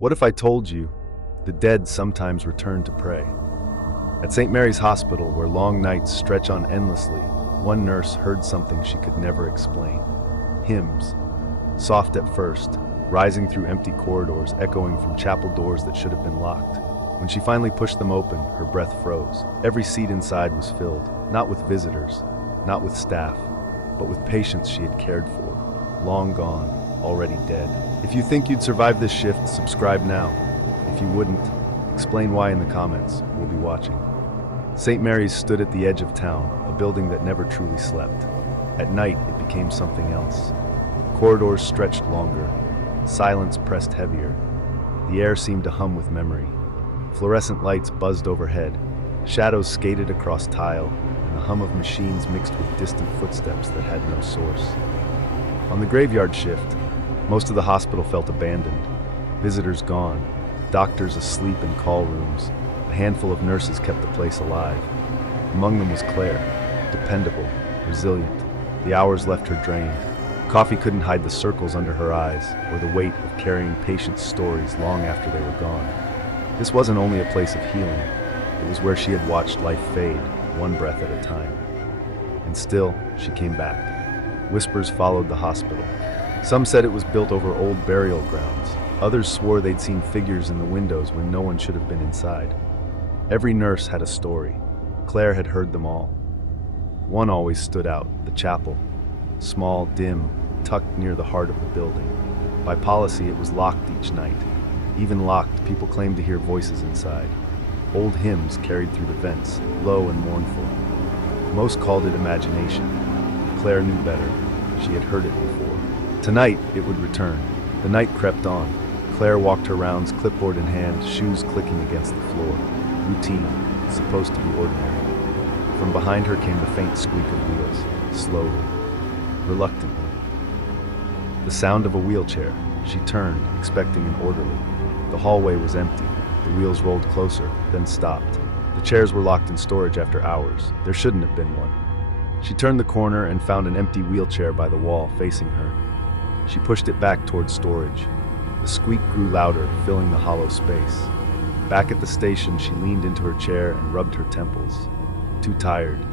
What if I told you the dead sometimes return to prey? At St. Mary's Hospital, where long nights stretch on endlessly, one nurse heard something she could never explain. Hymns, soft at first, rising through empty corridors, echoing from chapel doors that should have been locked. When she finally pushed them open, her breath froze. Every seat inside was filled, not with visitors, not with staff, but with patients she had cared for, long gone, already dead. If you think you'd survive this shift, subscribe now. If you wouldn't, explain why in the comments. We'll be watching. St. Mary's stood at the edge of town, a building that never truly slept. At night, it became something else. Corridors stretched longer. Silence pressed heavier. The air seemed to hum with memory. Fluorescent lights buzzed overhead. Shadows skated across tile, and the hum of machines mixed with distant footsteps that had no source. On the graveyard shift, most of the hospital felt abandoned. Visitors gone, doctors asleep in call rooms. A handful of nurses kept the place alive. Among them was Claire, dependable, resilient. The hours left her drained. Coffee couldn't hide the circles under her eyes, or the weight of carrying patients' stories long after they were gone. This wasn't only a place of healing, it was where she had watched life fade, one breath at a time. And still, she came back. Whispers followed the hospital. Some said it was built over old burial grounds. Others swore they'd seen figures in the windows when no one should have been inside. Every nurse had a story. Claire had heard them all. One always stood out, the chapel. Small, dim, tucked near the heart of the building. By policy, it was locked each night. Even locked, people claimed to hear voices inside. Old hymns carried through the vents, low and mournful. Most called it imagination. Claire knew better. She had heard it before. Tonight, it would return. The night crept on. Claire walked her rounds, clipboard in hand, shoes clicking against the floor. Routine, supposed to be ordinary. From behind her came the faint squeak of wheels, slowly, reluctantly. The sound of a wheelchair. She turned, expecting an orderly. The hallway was empty. The wheels rolled closer, then stopped. The chairs were locked in storage after hours. There shouldn't have been one. She turned the corner and found an empty wheelchair by the wall, facing her. She pushed it back toward storage. The squeak grew louder, filling the hollow space. Back at the station, she leaned into her chair and rubbed her temples. Too tired.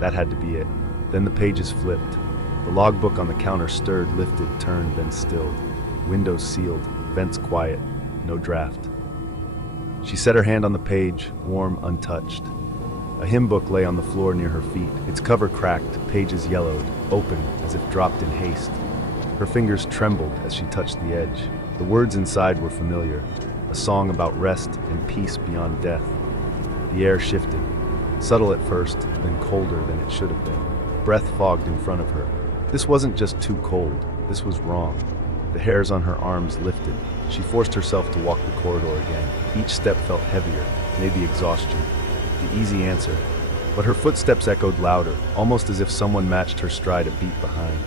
That had to be it. Then the pages flipped. The logbook on the counter stirred, lifted, turned, then stilled. Windows sealed, vents quiet, no draft. She set her hand on the page, warm, untouched. A hymn book lay on the floor near her feet, its cover cracked, pages yellowed, open as if dropped in haste. Her fingers trembled as she touched the edge. The words inside were familiar, a song about rest and peace beyond death. The air shifted, subtle at first, then colder than it should have been. Breath fogged in front of her. This wasn't just too cold, this was wrong. The hairs on her arms lifted. She forced herself to walk the corridor again. Each step felt heavier, maybe exhaustion. The easy answer. But her footsteps echoed louder, almost as if someone matched her stride a beat behind.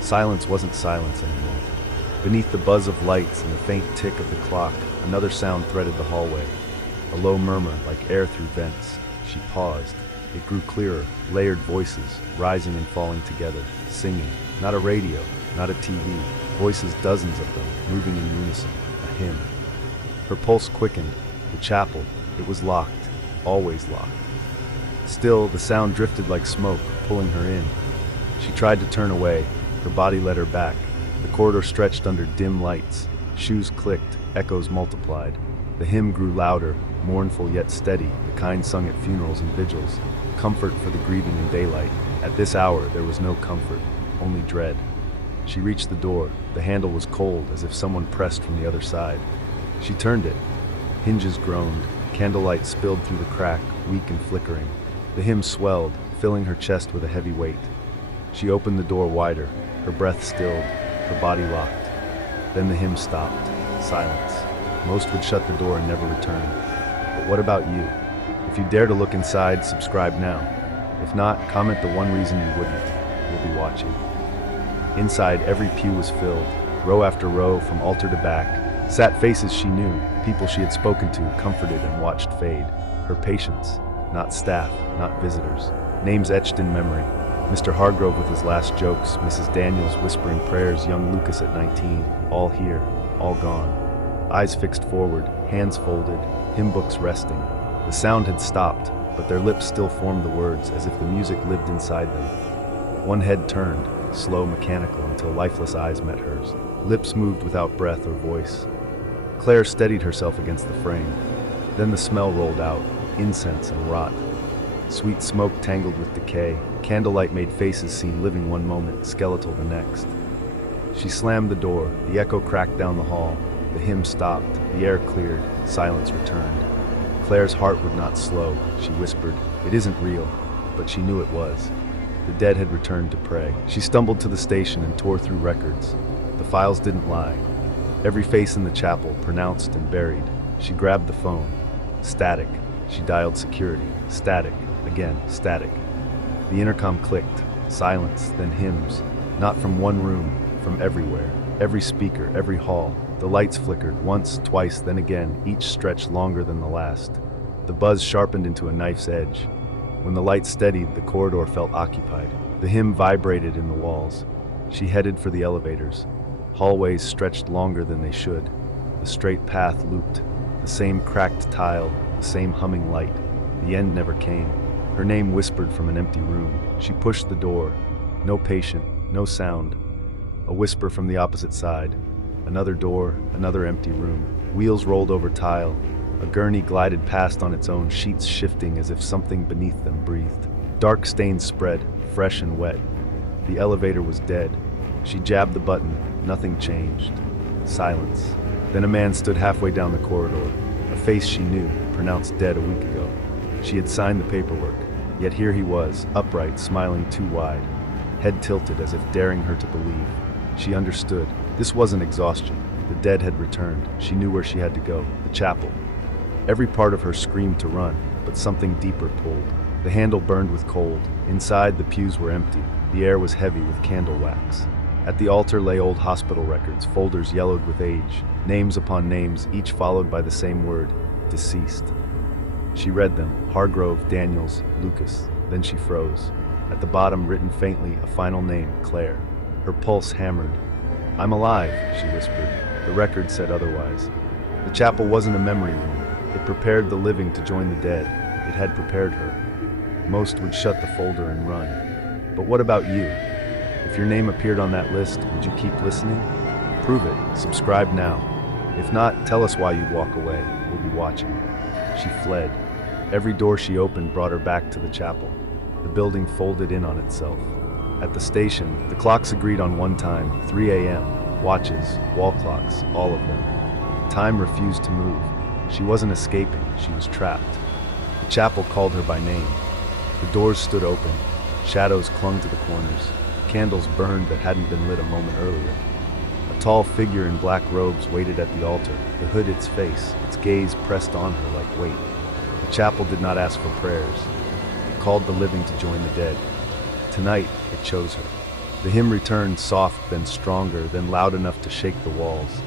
Silence wasn't silence anymore. Beneath the buzz of lights and the faint tick of the clock, another sound threaded the hallway. A low murmur, like air through vents. She paused. It grew clearer, layered voices, rising and falling together, singing. Not a radio, not a TV. Voices, dozens of them, moving in unison. A hymn. Her pulse quickened. The chapel. It was locked. Always locked. Still, the sound drifted like smoke, pulling her in. She tried to turn away. Her body led her back. The corridor stretched under dim lights. Shoes clicked, echoes multiplied. The hymn grew louder, mournful yet steady, the kind sung at funerals and vigils. Comfort for the grieving in daylight. At this hour, there was no comfort, only dread. She reached the door. The handle was cold, as if someone pressed from the other side. She turned it. Hinges groaned. Candlelight spilled through the crack, weak and flickering. The hymn swelled, filling her chest with a heavy weight. She opened the door wider. Her breath stilled, her body locked. Then the hymn stopped. Silence. Most would shut the door and never return. But what about you? If you dare to look inside, subscribe now. If not, comment the one reason you wouldn't. We'll be watching. Inside, every pew was filled. Row after row, from altar to back, sat faces she knew, people she had spoken to, comforted and watched fade. Her patients, not staff, not visitors. Names etched in memory. Mr. Hargrove with his last jokes, Mrs. Daniels whispering prayers, young Lucas at 19, all here, all gone. eyes fixed forward, hands folded, hymn books resting. The sound had stopped, but their lips still formed the words as if the music lived inside them. One head turned, slow, mechanical, until lifeless eyes met hers. Lips moved without breath or voice. Claire steadied herself against the frame. Then the smell rolled out, incense and rot. Sweet smoke tangled with decay. Candlelight made faces seem living one moment, skeletal the next. She slammed the door. The echo cracked down the hall. The hymn stopped. The air cleared. Silence returned. Claire's heart would not slow. She whispered, "It isn't real," but she knew it was. The dead had returned to pray. She stumbled to the station and tore through records. The files didn't lie. Every face in the chapel, pronounced and buried. She grabbed the phone. Static. She dialed security. Static. Again, static. The intercom clicked. Silence, then hymns. Not from one room, from everywhere. Every speaker, every hall. The lights flickered, once, twice, then again, each stretched longer than the last. The buzz sharpened into a knife's edge. When the light steadied, the corridor felt occupied. The hymn vibrated in the walls. She headed for the elevators. Hallways stretched longer than they should. The straight path looped. The same cracked tile, the same humming light. The end never came. Her name whispered from an empty room. She pushed the door. No patient, no sound. A whisper from the opposite side. Another door, another empty room. Wheels rolled over tile. A gurney glided past on its own, sheets shifting as if something beneath them breathed. Dark stains spread, fresh and wet. The elevator was dead. She jabbed the button. Nothing changed. Silence. Then a man stood halfway down the corridor. A face she knew, pronounced dead a week ago. She had signed the paperwork. Yet here he was, upright, smiling too wide. Head tilted as if daring her to believe. She understood. This wasn't exhaustion. The dead had returned. She knew where she had to go. The chapel. Every part of her screamed to run, but something deeper pulled. The handle burned with cold. Inside, the pews were empty. The air was heavy with candle wax. At the altar lay old hospital records, folders yellowed with age. Names upon names, each followed by the same word, deceased. She read them, Hargrove, Daniels, Lucas. Then she froze. At the bottom, written faintly, a final name, Claire. Her pulse hammered. "I'm alive," she whispered. The record said otherwise. The chapel wasn't a memory room. It prepared the living to join the dead. It had prepared her. Most would shut the folder and run. But what about you? If your name appeared on that list, would you keep listening? Prove it. Subscribe now. If not, tell us why you'd walk away. We'll be watching. She fled. Every door she opened brought her back to the chapel. The building folded in on itself. At the station, the clocks agreed on one time, 3 a.m. Watches, wall clocks, all of them. Time refused to move. She wasn't escaping, she was trapped. The chapel called her by name. The doors stood open. Shadows clung to the corners. Candles burned that hadn't been lit a moment earlier. A tall figure in black robes waited at the altar, the hood its face, its gaze pressed on her like weight. The chapel did not ask for prayers. It called the living to join the dead. Tonight, it chose her. The hymn returned, soft, then stronger, then loud enough to shake the walls.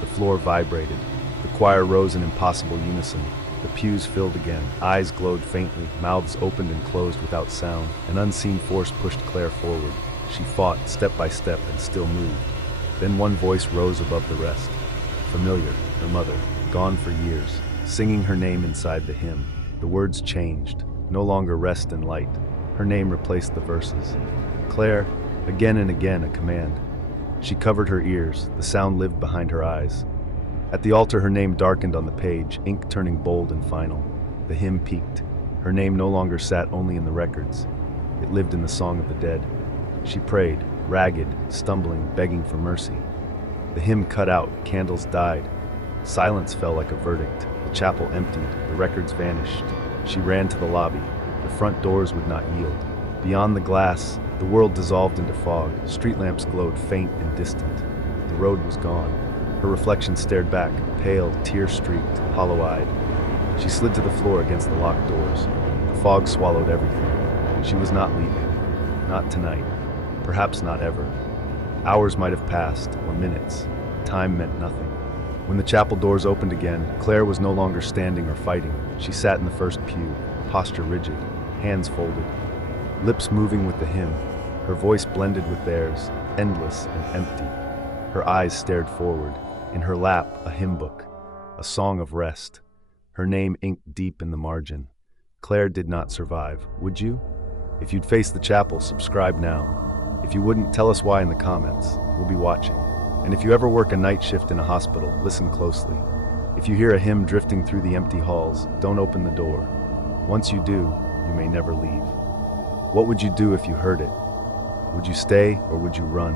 The floor vibrated. The choir rose in impossible unison. The pews filled again. Eyes glowed faintly. Mouths opened and closed without sound. An unseen force pushed Claire forward. She fought, step by step, and still moved. Then one voice rose above the rest. Familiar, her mother, gone for years, singing her name inside the hymn. The words changed. No longer rest and light. Her name replaced the verses. Claire, again and again a command. She covered her ears. The sound lived behind her eyes. At the altar, her name darkened on the page, ink turning bold and final. The hymn peaked. Her name no longer sat only in the records. It lived in the song of the dead. She prayed, ragged, stumbling, begging for mercy. The hymn cut out, candles died. Silence fell like a verdict. The chapel emptied, the records vanished. She ran to the lobby. The front doors would not yield. Beyond the glass, the world dissolved into fog. Street lamps glowed faint and distant. The road was gone. Her reflection stared back, pale, tear-streaked, hollow-eyed. She slid to the floor against the locked doors. The fog swallowed everything. She was not leaving. Not tonight. Perhaps not ever. Hours might have passed, or minutes. Time meant nothing. When the chapel doors opened again, Claire was no longer standing or fighting. She sat in the first pew, posture rigid, hands folded, lips moving with the hymn. Her voice blended with theirs, endless and empty. Her eyes stared forward. In her lap, a hymn book, a song of rest, her name inked deep in the margin. Claire did not survive, would you? If you'd face the chapel, subscribe now. If you wouldn't, tell us why in the comments. We'll be watching. And if you ever work a night shift in a hospital, listen closely. If you hear a hymn drifting through the empty halls, don't open the door. Once you do, you may never leave. What would you do if you heard it? Would you stay or would you run?